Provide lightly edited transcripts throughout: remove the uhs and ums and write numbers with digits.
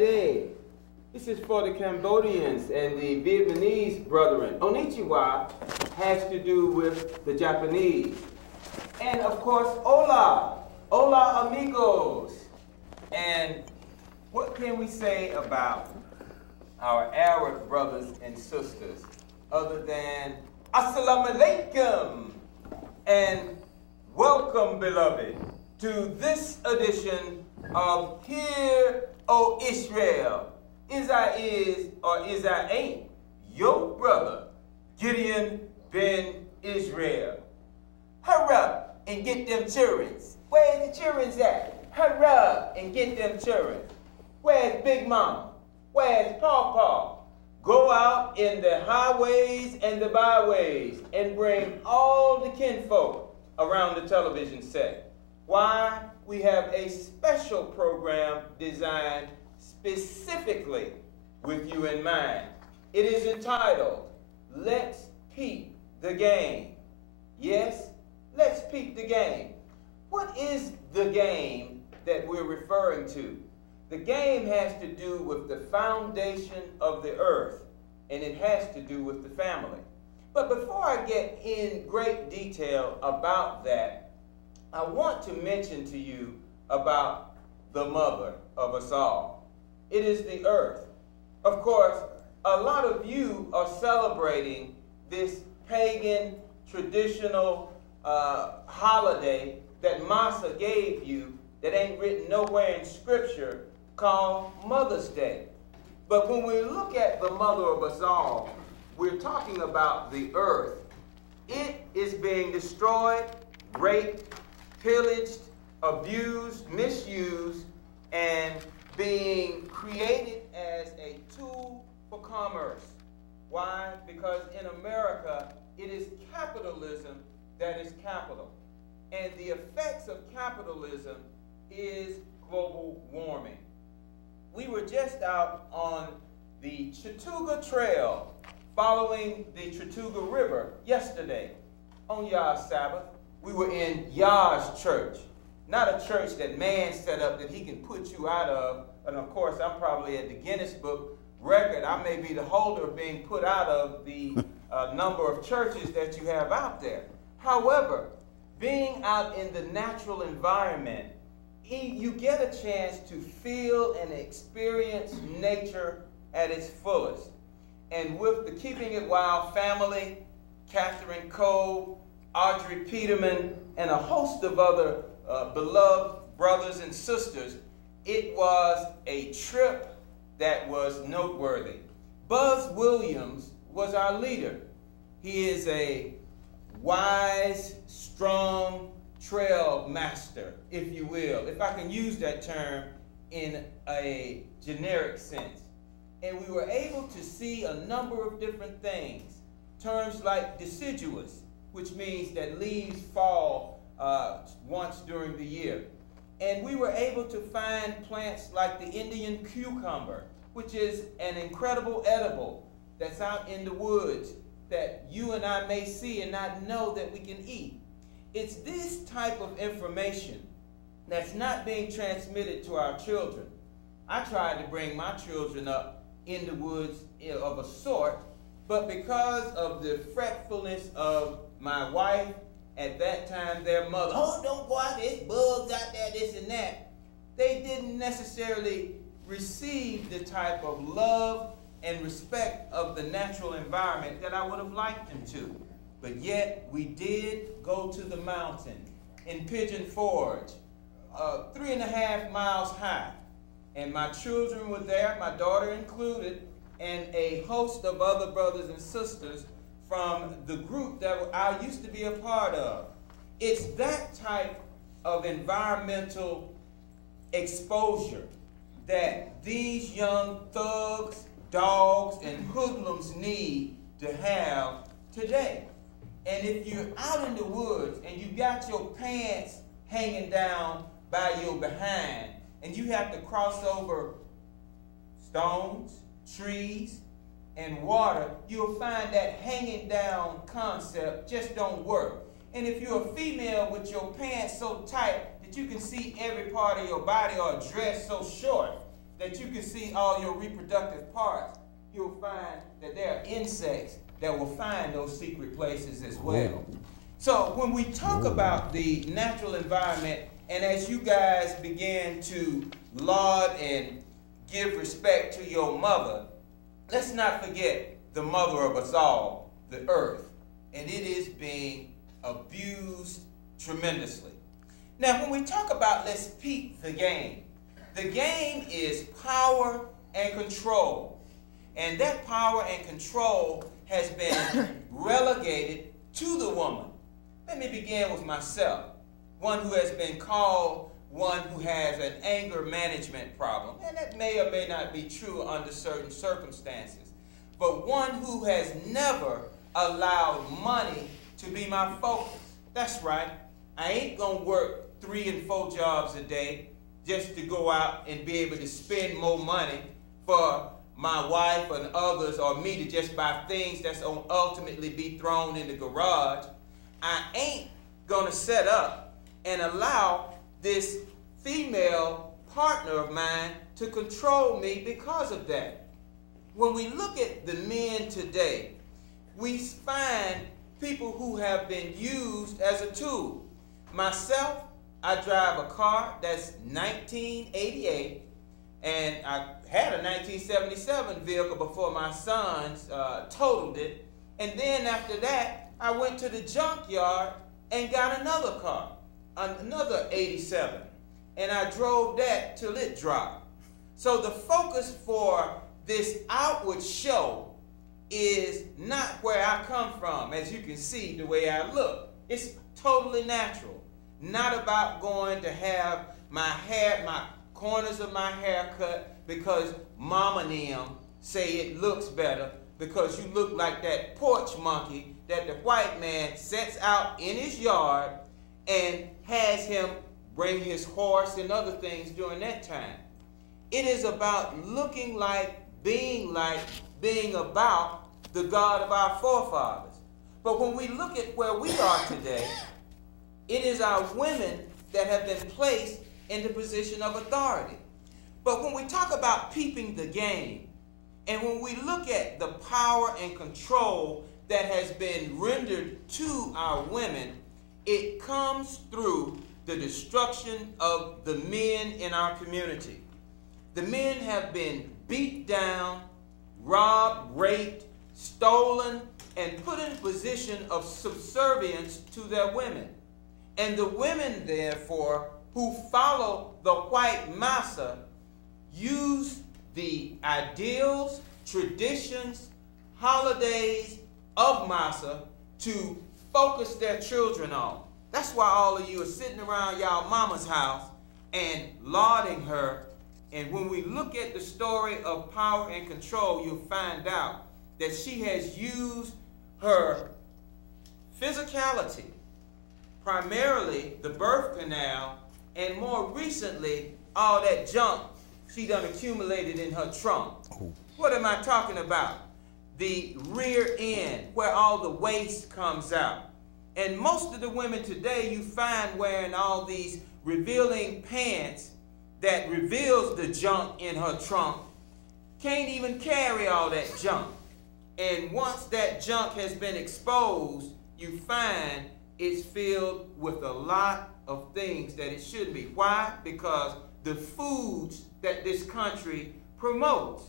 Friday. This is for the Cambodians and the Vietnamese brethren. Onichiwa has to do with the Japanese. And of course, hola. Hola, amigos. And what can we say about our Arab brothers and sisters other than Assalamu alaikum and welcome, beloved, to this edition of Hear, O Israel. Is I is or is I ain't your brother, Gideon ben Israel. Hurry up and get them childrens. Where's the childrens at? Hurry up and get them children. Where's Big Mama? Where's Pawpaw? Go out in the highways and the byways and bring all the kinfolk around the television set. Why? We have a special program designed specifically with you in mind. It is entitled, Let's Peep the Game. Yes, let's peep the game. What is the game that we're referring to? The game has to do with the foundation of the earth, and it has to do with the family. But before I get in great detail about that, I want to mention to you about the mother of us all. It is the earth. Of course, a lot of you are celebrating this pagan, traditional holiday that Massa gave you that ain't written nowhere in Scripture called Mother's Day. But when we look at the mother of us all, we're talking about the earth. It is being destroyed, raped, pillaged, abused, misused, and being created as a tool for commerce. Why? Because in America, it is capitalism that is capital. And the effects of capitalism is global warming. We were just out on the Chattooga Trail following the Chattooga River yesterday on Yah's Sabbath. We were in Yah's church, not a church that man set up that he can put you out of. And of course, I'm probably at the Guinness Book record. I may be the holder of being put out of the number of churches that you have out there. However, being out in the natural environment, you get a chance to feel and experience nature at its fullest. And with the Keeping It Wild family, Catherine Cole, Audrey Peterman, and a host of other beloved brothers and sisters, it was a trip that was noteworthy. Buzz Williams was our leader. He is a wise, strong trail master, if you will, if I can use that term in a generic sense. And we were able to see a number of different things. Terms like deciduous, which means that leaves fall once during the year. And we were able to find plants like the Indian cucumber, which is an incredible edible that's out in the woods that you and I may see and not know that we can eat. It's this type of information that's not being transmitted to our children. I tried to bring my children up in the woods of a sort, but because of the fretfulness of my wife, at that time their mother, oh, don't go out, there's bugs out there, this and that. They didn't necessarily receive the type of love and respect of the natural environment that I would have liked them to. But yet we did go to the mountain in Pigeon Forge, 3.5 miles high. And my children were there, my daughter included, and a host of other brothers and sisters from the group that I used to be a part of. It's that type of environmental exposure that these young thugs, dogs, and hoodlums need to have today. And if you're out in the woods and you got your pants hanging down by your behind, and you have to cross over stones, trees, and water, you'll find that hanging down concept just don't work. And if you're a female with your pants so tight that you can see every part of your body or dress so short, that you can see all your reproductive parts, you'll find that there are insects that will find those secret places as well. So when we talk about the natural environment, and as you guys begin to laud and give respect to your mother, let's not forget the mother of us all, the earth. And it is being abused tremendously. Now, when we talk about let's peep the game is power and control. And that power and control has been relegated to the woman. Let me begin with myself, one who has been called one who has an anger management problem. And that may or may not be true under certain circumstances. But one who has never allowed money to be my focus. That's right. I ain't going to work 3 and 4 jobs a day just to go out and be able to spend more money for my wife and others, or me to just buy things that's going to ultimately be thrown in the garage. I ain't going to set up and allow this female partner of mine to control me because of that. When we look at the men today, we find people who have been used as a tool. Myself, I drive a car that's 1988, and I had a 1977 vehicle before my sons totaled it. And then after that, I went to the junkyard and got another car, another 87. And I drove that till it dropped. So the focus for this outward show is not where I come from, as you can see the way I look. It's totally natural. Not about going to have my hair, my corners of my hair cut because mama and them say it looks better, because you look like that porch monkey that the white man sets out in his yard and has him bring his horse and other things during that time. It is about looking like, being about the God of our forefathers. But when we look at where we are today, it is our women that have been placed in the position of authority. But when we talk about peeping the game, and when we look at the power and control that has been rendered to our women, it comes through the destruction of the men in our community. The men have been beat down, robbed, raped, stolen, and put in a position of subservience to their women. And the women, therefore, who follow the white massa, use the ideals, traditions, holidays of massa to focus their children on. That's why all of you are sitting around y'all mama's house and lauding her. And when we look at the story of power and control, you'll find out that she has used her physicality, primarily the birth canal, and more recently, all that junk she done accumulated in her trunk. What am I talking about? The rear end, where all the waste comes out. And most of the women today you find wearing all these revealing pants that reveals the junk in her trunk, can't even carry all that junk. And once that junk has been exposed, you find it's filled with a lot of things that it shouldn't be. Why? Because the foods that this country promotes,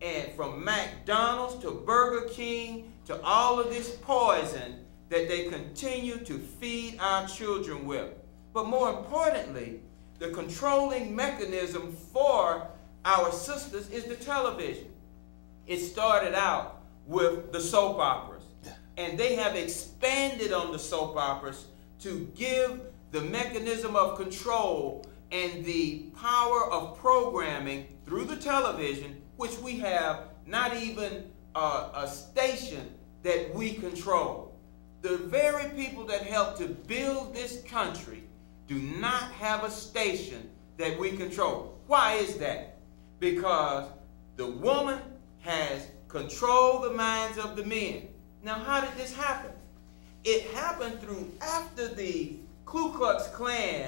and from McDonald's to Burger King to all of this poison that they continue to feed our children with. But more importantly, the controlling mechanism for our sisters is the television. It started out with the soap operas, and they have expanded on the soap operas to give the mechanism of control and the power of programming through the television, which we have not even a station that we control. The very people that helped to build this country do not have a station that we control. Why is that? Because the woman has controlled the minds of the men. Now, how did this happen? It happened through after the Ku Klux Klan